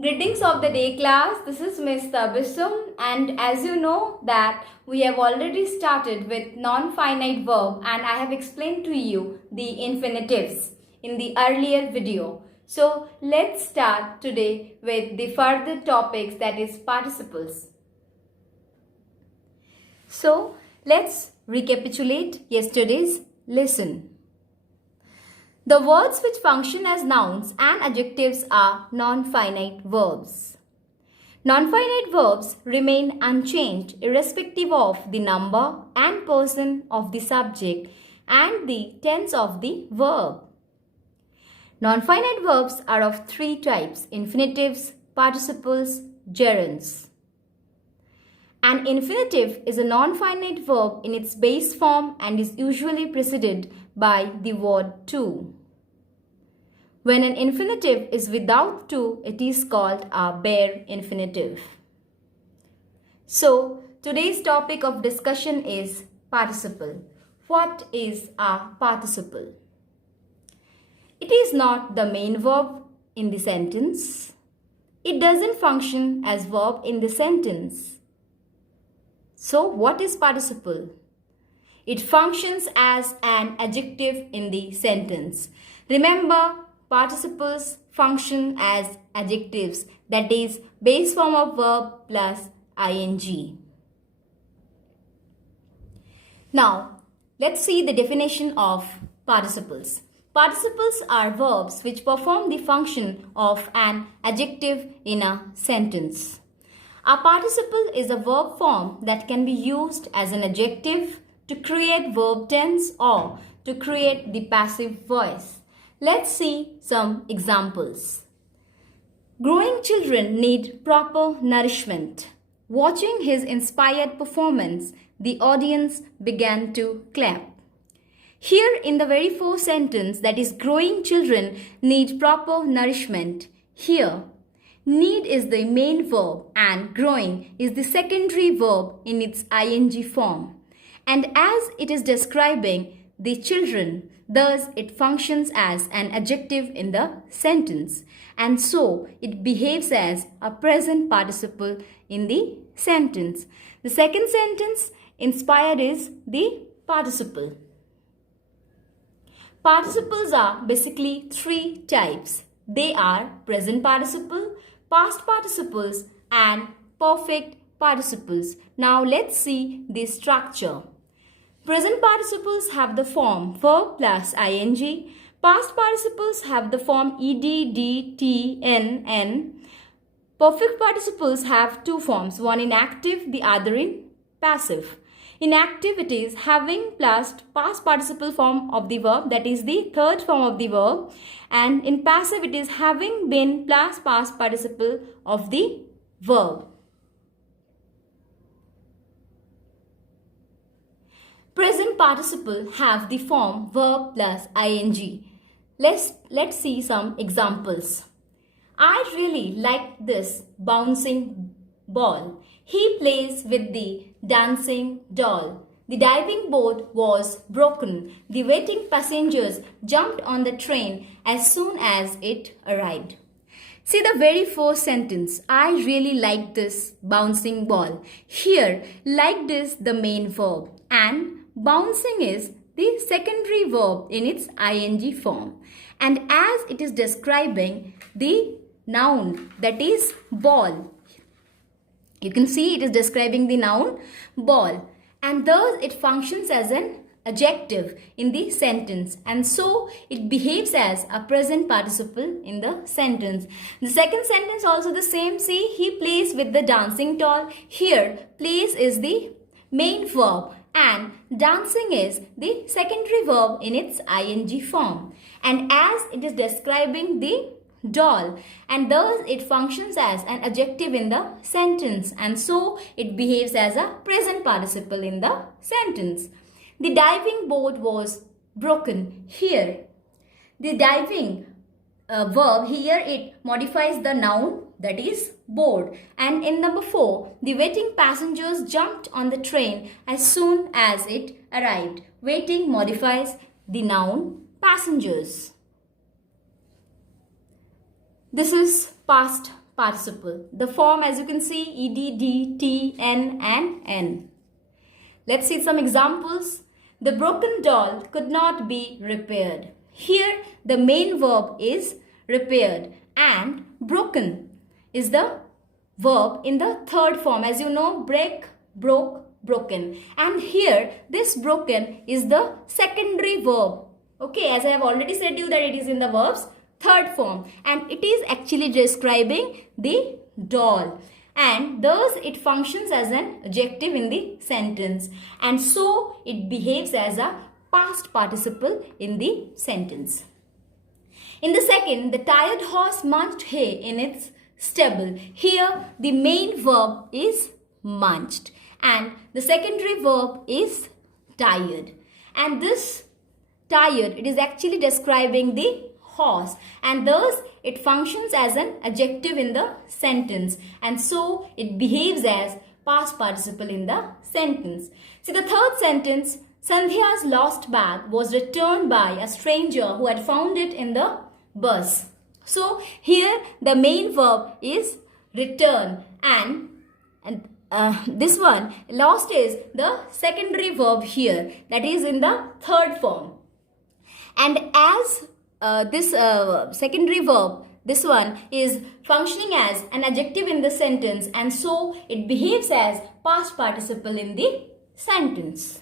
Greetings of the day class, this is Miss Tabissum, and as you know that we have already started with non-finite verb and I have explained to you the infinitives in the earlier video. So let's start today with the further topics, that is participles. So let's recapitulate yesterday's lesson. The words which function as nouns and adjectives are non-finite verbs. Non-finite verbs remain unchanged irrespective of the number and person of the subject and the tense of the verb. Non-finite verbs are of three types: infinitives, participles, gerunds. An infinitive is a non-finite verb in its base form and is usually preceded by the word to. When an infinitive is without to, it is called a bare infinitive. So, today's topic of discussion is participle. What is a participle? It is not the main verb in the sentence. It doesn't function as verb in the sentence. So, what is participle? It functions as an adjective in the sentence. Remember, participles function as adjectives, that is, base form of verb plus ing. Now, let's see the definition of participles. Participles are verbs which perform the function of an adjective in a sentence. A participle is a verb form that can be used as an adjective to create verb tense or to create the passive voice. Let's see some examples. Growing children need proper nourishment. Watching his inspired performance, the audience began to clap. Here in the very first sentence, that is, growing children need proper nourishment. Here, need is the main verb and growing is the secondary verb in its ing form. And as it is describing the children, thus it functions as an adjective in the sentence, and so it behaves as a present participle in the sentence. The second sentence, inspired, is the participle. Participles are basically three types. They are present participle, past participles, and perfect participles. Now let's see the structure. Present participles have the form verb plus ing. Past participles have the form ed, d, t, n, n. Perfect participles have two forms, one in active, the other in passive. In active, it is having plus past participle form of the verb, that is the third form of the verb. And in passive, it is having been plus past participle of the verb. Present participle have the form verb plus ing. Let's see some examples. I really like this bouncing ball. He plays with the dancing doll. The diving board was broken. The waiting passengers jumped on the train as soon as it arrived. See the very first sentence. I really like this bouncing ball. Here, liked is the main verb and bouncing is the secondary verb in its ing form. And as it is describing the noun, that is ball. You can see it is describing the noun ball. And thus it functions as an adjective in the sentence. And so it behaves as a present participle in the sentence. The second sentence also the same. See, he plays with the dancing doll. Here, plays is the main verb and dancing is the secondary verb in its ing form. And as it is describing the doll, and thus it functions as an adjective in the sentence, and so it behaves as a present participle in the sentence. The diving board was broken. Here, the diving verb, here it modifies the noun, that is board. And in number 4, the waiting passengers jumped on the train as soon as it arrived. Waiting modifies the noun passengers. This is past participle. The form, as you can see, ed, d, t, n and n. Let's see some examples. The broken doll could not be repaired. Here the main verb is repaired and broken is the verb in the third form. As you know, break, broke, broken. And here this broken is the secondary verb. Okay, as I have already said you that it is in the verb's third form and it is actually describing the doll. And thus it functions as an adjective in the sentence and so it behaves as a past participle in the sentence. In the second, the tired horse munched hay in its stable. Here the main verb is munched and the secondary verb is tired. And this tired, it is actually describing the horse and thus it functions as an adjective in the sentence and so it behaves as past participle in the sentence. See the third sentence, Sandhya's lost bag was returned by a stranger who had found it in the bus. So here the main verb is return and this one lost is the secondary verb here, that is in the third form. And as this secondary verb, this one is functioning as an adjective in the sentence and so it behaves as past participle in the sentence.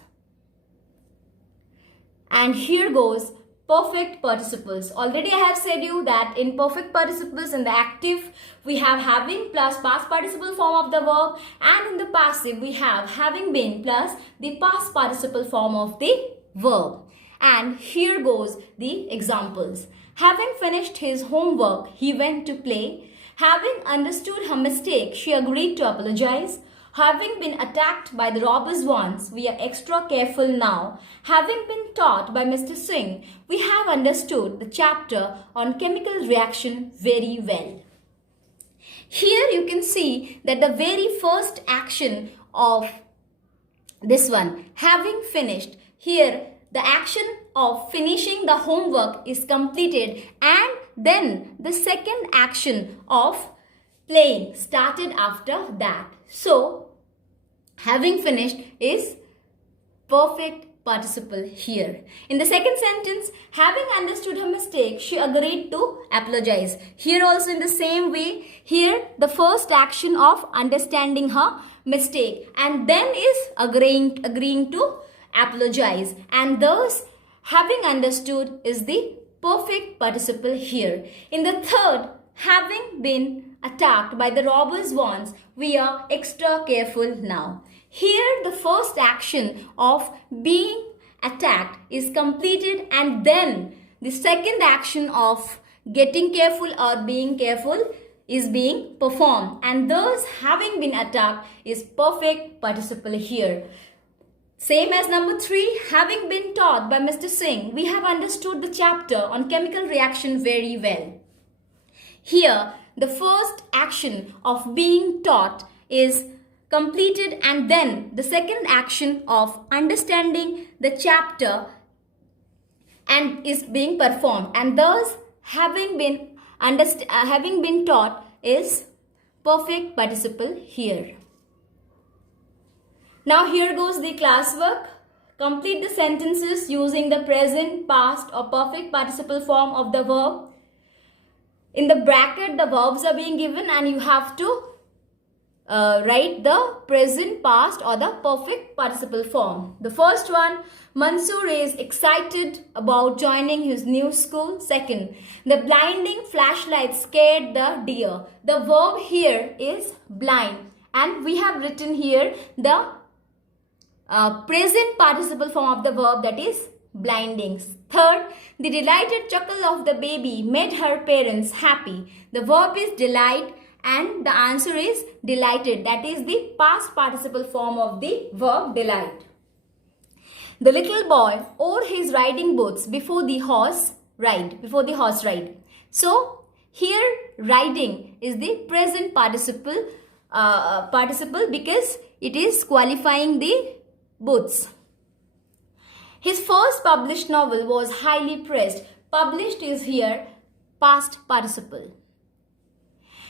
And here goes perfect participles. Already I have said you that in perfect participles in the active we have having plus past participle form of the verb and in the passive we have having been plus the past participle form of the verb. And here goes the examples. Having finished his homework, he went to play. Having understood her mistake, she agreed to apologize. Having been attacked by the robbers once, we are extra careful now. Having been taught by Mr. Singh, we have understood the chapter on chemical reaction very well. Here you can see that the very first action of this one, having finished, here the action of finishing the homework is completed and then the second action of playing started after that. So, having finished is perfect participle here. In the second sentence, having understood her mistake, she agreed to apologize. Here also in the same way, here the first action of understanding her mistake and then is agreeing to apologize and thus having understood is the perfect participle here. In the third, having been attacked by the robbers once, we are extra careful now. Here the first action of being attacked is completed and then the second action of getting careful or being careful is being performed and thus having been attacked is perfect participle here. Same as number 3, having been taught by Mr. Singh, we have understood the chapter on chemical reaction very well. Here, the first action of being taught is completed and then the second action of understanding the chapter and is being performed and thus having been taught is perfect participle here. Now here goes the classwork. Complete the sentences using the present, past or perfect participle form of the verb. In the bracket, the verbs are being given and you have to write the present, past or the perfect participle form. The first one, Mansoor is excited about joining his new school. Second, the blinding flashlight scared the deer. The verb here is blind and we have written here the present participle form of the verb, that is blinding. Third, the delighted chuckle of the baby made her parents happy. The verb is delight and the answer is delighted, that is the past participle form of the verb delight. The little boy wore his riding boots before the horse ride. So here riding is the present participle because it is qualifying the boots. His first published novel was highly praised. Published is here past participle.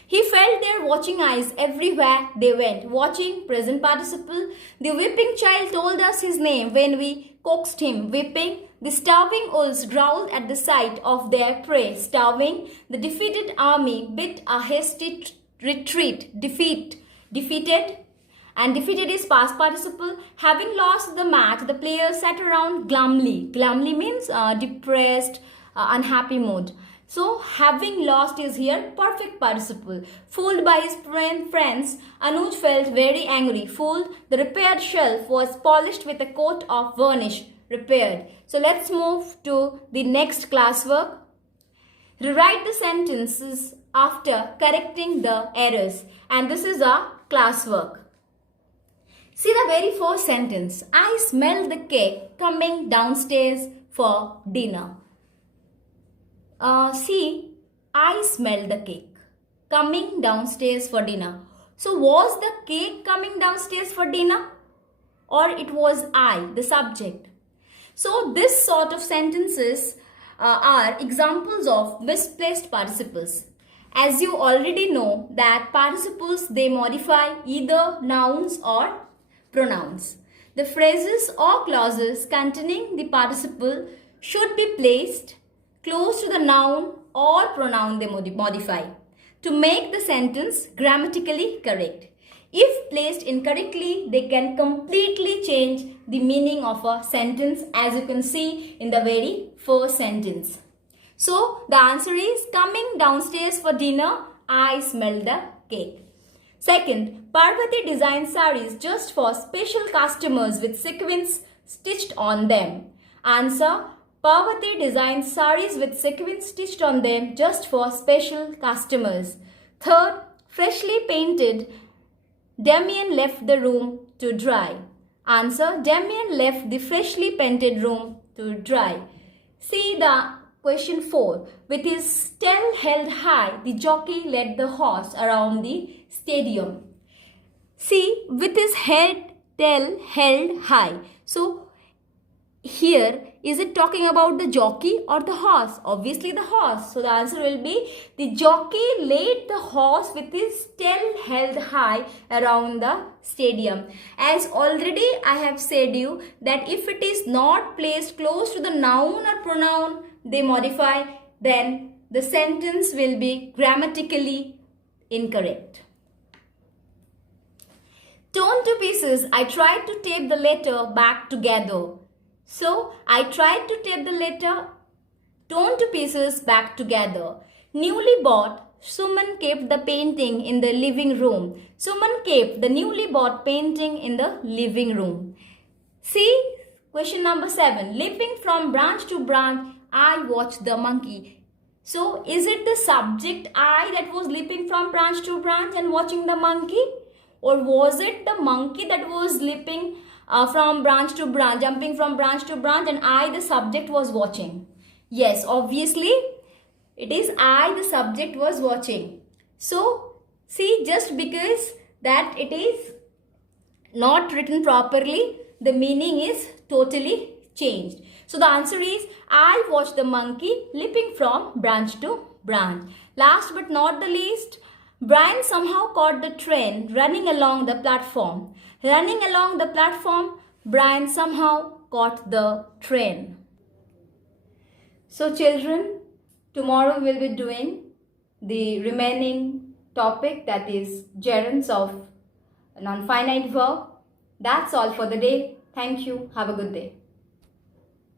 He felt their watching eyes everywhere they went. Watching, present participle. The whipping child told us his name when we coaxed him. Whipping. The starving wolves growled at the sight of their prey. Starving. The defeated army bit a hasty retreat. Defeated. And defeated is past participle. Having lost the match, the players sat around glumly. Glumly means depressed, unhappy mood. So, having lost is here perfect participle. Fooled by his friends, Anuj felt very angry. Fooled, the repaired shelf was polished with a coat of varnish. Repaired. So, let's move to the next classwork. Rewrite the sentences after correcting the errors. And this is our classwork. See the very first sentence. I smell the cake coming downstairs for dinner. See, I smell the cake coming downstairs for dinner. So was the cake coming downstairs for dinner? Or it was I, the subject? So this sort of sentences are examples of misplaced participles. As you already know that participles, they modify either nouns or pronouns. The phrases or clauses containing the participle should be placed close to the noun or pronoun they modify to make the sentence grammatically correct. If placed incorrectly, they can completely change the meaning of a sentence, as you can see in the very first sentence. So the answer is coming downstairs for dinner, I smell the cake. Second, Parvati designed saris just for special customers with sequins stitched on them. Answer, Parvati designed saris with sequins stitched on them just for special customers. Third, freshly painted, Damien left the room to dry. Answer, Damien left the freshly painted room to dry. See the question 4. With his tail held high, the jockey led the horse around the stadium. See, with his tail held high. So, here, is it talking about the jockey or the horse? Obviously the horse. So, the answer will be the jockey led the horse with his tail held high around the stadium. As already I have said you that if it is not placed close to the noun or pronoun they modify, then the sentence will be grammatically incorrect. Torn to pieces, I tried to tape the letter back together. So, I tried to tape the letter torn to pieces back together. Newly bought, Suman kept the painting in the living room. Suman kept the newly bought painting in the living room. See, question number 7. Leaping from branch to branch, I watched the monkey. So, is it the subject I that was leaping from branch to branch and watching the monkey? Or was it the monkey that was leaping from branch to branch, jumping from branch to branch, and I, the subject, was watching? Yes, obviously, it is I, the subject, was watching. So, see, just because that it is not written properly, the meaning is totally changed. So, the answer is I watched the monkey leaping from branch to branch. Last but not the least, Brian somehow caught the train running along the platform. Running along the platform, Brian somehow caught the train. So children, tomorrow we will be doing the remaining topic, that is gerunds of non-finite verb. That's all for the day. Thank you. Have a good day.